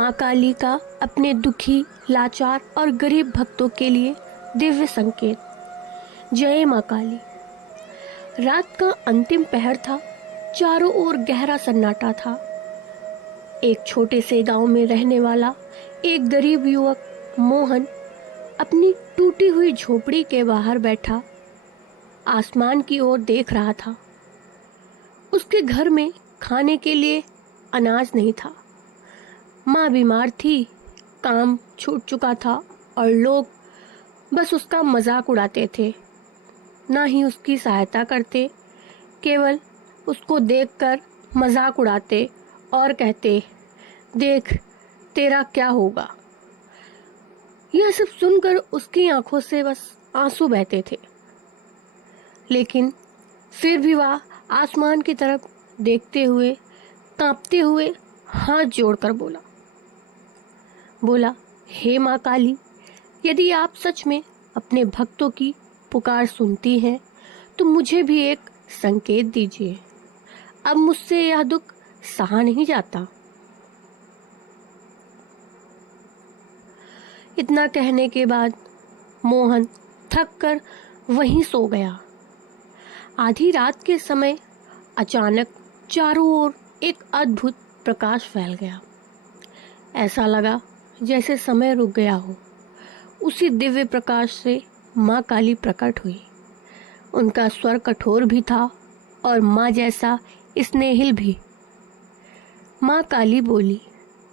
माँ काली का अपने दुखी, लाचार और गरीब भक्तों के लिए दिव्य संकेत। जय माँ काली। रात का अंतिम पहर था। चारों ओर गहरा सन्नाटा था। एक छोटे से गांव में रहने वाला एक गरीब युवक मोहन अपनी टूटी हुई झोपड़ी के बाहर बैठा आसमान की ओर देख रहा था। उसके घर में खाने के लिए अनाज नहीं था। माँ बीमार थी, काम छूट चुका था और लोग बस उसका मजाक उड़ाते थे, ना ही उसकी सहायता करते। केवल उसको देखकर मजाक उड़ाते और कहते, देख तेरा क्या होगा। यह सब सुनकर उसकी आंखों से बस आंसू बहते थे, लेकिन फिर भी वह आसमान की तरफ देखते हुए कांपते हुए हाथ जोड़कर बोला, हे माँ काली, यदि आप सच में अपने भक्तों की पुकार सुनती हैं तो मुझे भी एक संकेत दीजिए। अब मुझसे यह दुख सहा नहीं जाता। इतना कहने के बाद मोहन थक कर वहीं सो गया। आधी रात के समय अचानक चारों ओर एक अद्भुत प्रकाश फैल गया। ऐसा लगा जैसे समय रुक गया हो। उसी दिव्य प्रकाश से माँ काली प्रकट हुई। उनका स्वर कठोर भी था और माँ जैसा स्नेहिल भी। माँ काली बोली,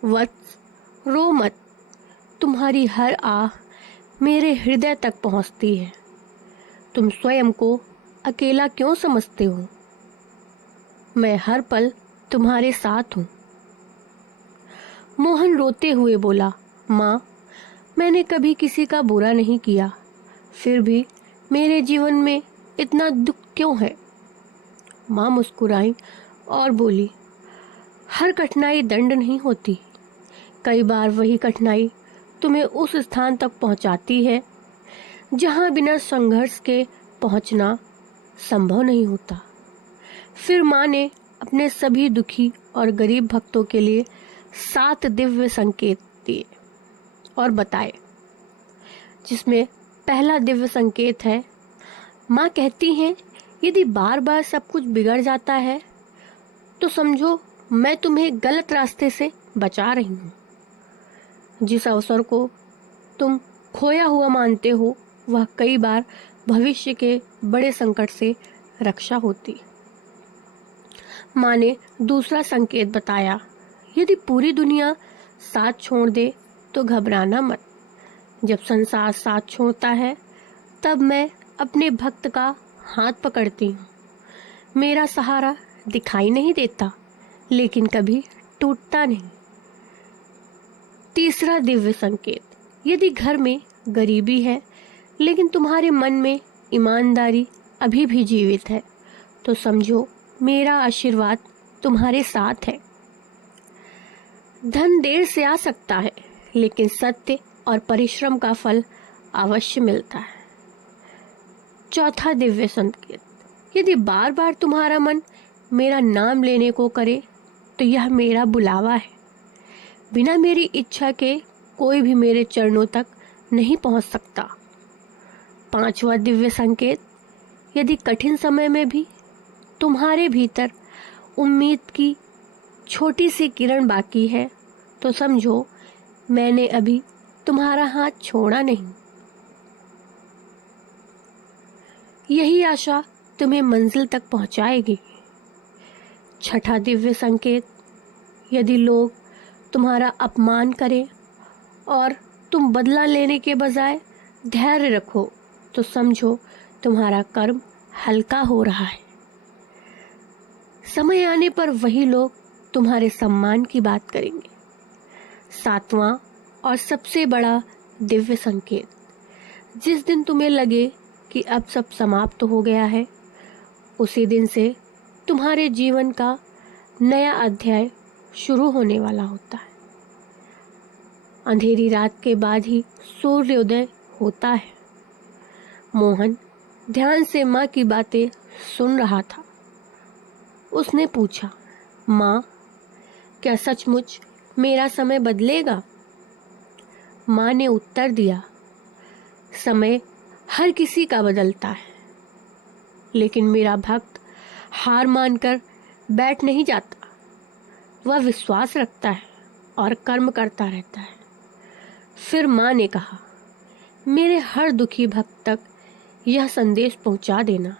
वत्स रो मत, तुम्हारी हर आह मेरे हृदय तक पहुँचती है। तुम स्वयं को अकेला क्यों समझते हो? मैं हर पल तुम्हारे साथ हूँ। मोहन रोते हुए बोला, माँ, मैंने कभी किसी का बुरा नहीं किया, फिर भी मेरे जीवन में इतना दुख क्यों है? माँ मुस्कुराई और बोली, हर कठिनाई दंड नहीं होती। कई बार वही कठिनाई तुम्हें उस स्थान तक पहुंचाती है जहां बिना संघर्ष के पहुंचना संभव नहीं होता। फिर माँ ने अपने सभी दुखी और गरीब भक्तों के लिए 7 दिव्य संकेत दिए और बताए, जिसमें पहला दिव्य संकेत है, माँ कहती हैं, यदि बार बार सब कुछ बिगड़ जाता है तो समझो मैं तुम्हें गलत रास्ते से बचा रही हूँ। जिस अवसर को तुम खोया हुआ मानते हो वह कई बार भविष्य के बड़े संकट से रक्षा होती। माँ ने दूसरा संकेत बताया, यदि पूरी दुनिया साथ छोड़ दे तो घबराना मत। जब संसार साथ छोड़ता है तब मैं अपने भक्त का हाथ पकड़ती हूँ। मेरा सहारा दिखाई नहीं देता, लेकिन कभी टूटता नहीं। तीसरा दिव्य संकेत, यदि घर में गरीबी है लेकिन तुम्हारे मन में ईमानदारी अभी भी जीवित है तो समझो मेरा आशीर्वाद तुम्हारे साथ है। धन देर से आ सकता है, लेकिन सत्य और परिश्रम का फल अवश्य मिलता है। चौथा दिव्य संकेत, यदि बार बार तुम्हारा मन मेरा नाम लेने को करे तो यह मेरा बुलावा है। बिना मेरी इच्छा के कोई भी मेरे चरणों तक नहीं पहुंच सकता। पांचवा दिव्य संकेत, यदि कठिन समय में भी तुम्हारे भीतर उम्मीद की छोटी सी किरण बाकी है तो समझो मैंने अभी तुम्हारा हाथ छोड़ा नहीं। यही आशा तुम्हें मंजिल तक पहुंचाएगी। छठा दिव्य संकेत, यदि लोग तुम्हारा अपमान करें और तुम बदला लेने के बजाय धैर्य रखो तो समझो तुम्हारा कर्म हल्का हो रहा है। समय आने पर वही लोग तुम्हारे सम्मान की बात करेंगे। सातवां और सबसे बड़ा दिव्य संकेत, जिस दिन तुम्हें लगे कि अब सब समाप्त हो गया है, उसी दिन से तुम्हारे जीवन का नया अध्याय शुरू होने वाला होता है। अंधेरी रात के बाद ही सूर्योदय होता है। मोहन ध्यान से माँ की बातें सुन रहा था। उसने पूछा, माँ, क्या सचमुच मेरा समय बदलेगा? माँ ने उत्तर दिया, समय हर किसी का बदलता है, लेकिन मेरा भक्त हार मानकर बैठ नहीं जाता। वह विश्वास रखता है और कर्म करता रहता है। फिर माँ ने कहा, मेरे हर दुखी भक्त तक यह संदेश पहुंचा देना।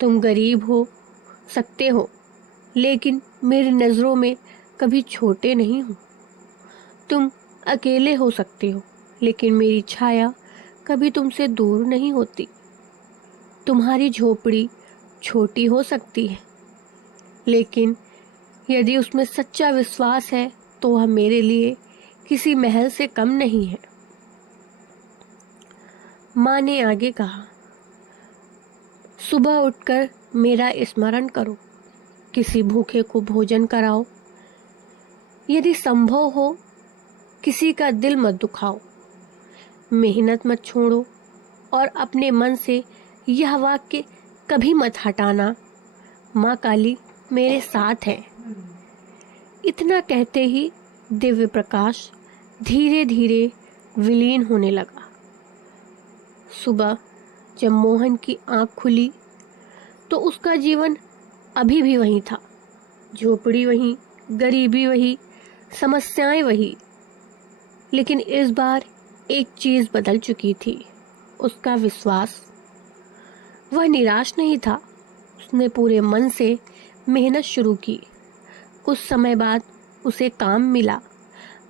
तुम गरीब हो सकते हो, लेकिन मेरी नज़रों में कभी छोटे नहीं हो। तुम अकेले हो सकते हो, लेकिन मेरी छाया कभी तुमसे दूर नहीं होती। तुम्हारी झोपड़ी छोटी हो सकती है, लेकिन यदि उसमें सच्चा विश्वास है तो वह मेरे लिए किसी महल से कम नहीं है। माँ ने आगे कहा, सुबह उठकर मेरा स्मरण करो, किसी भूखे को भोजन कराओ, यदि संभव हो किसी का दिल मत दुखाओ, मेहनत मत छोड़ो और अपने मन से यह वाक्य कभी मत हटाना, माँ काली मेरे साथ है। इतना कहते ही दिव्य प्रकाश धीरे धीरे विलीन होने लगा। सुबह जब मोहन की आंख खुली तो उसका जीवन अभी भी वही था। झोपड़ी वही, गरीबी वही, समस्याएं वही, लेकिन इस बार एक चीज बदल चुकी थी, उसका विश्वास। वह निराश नहीं था। उसने पूरे मन से मेहनत शुरू की। कुछ समय बाद उसे काम मिला,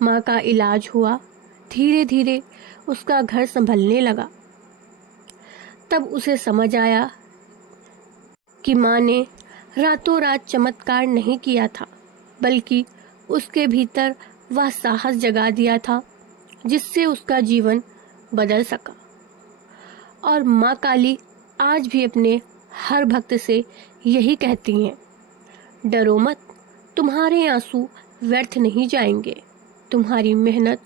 माँ का इलाज हुआ, धीरे धीरे उसका घर संभलने लगा। तब उसे समझ आया कि माँ ने रातों रात चमत्कार नहीं किया था, बल्कि उसके भीतर वह साहस जगा दिया था जिससे उसका जीवन बदल सका। और माँ काली आज भी अपने हर भक्त से यही कहती हैं, डरो मत, तुम्हारे आंसू व्यर्थ नहीं जाएंगे, तुम्हारी मेहनत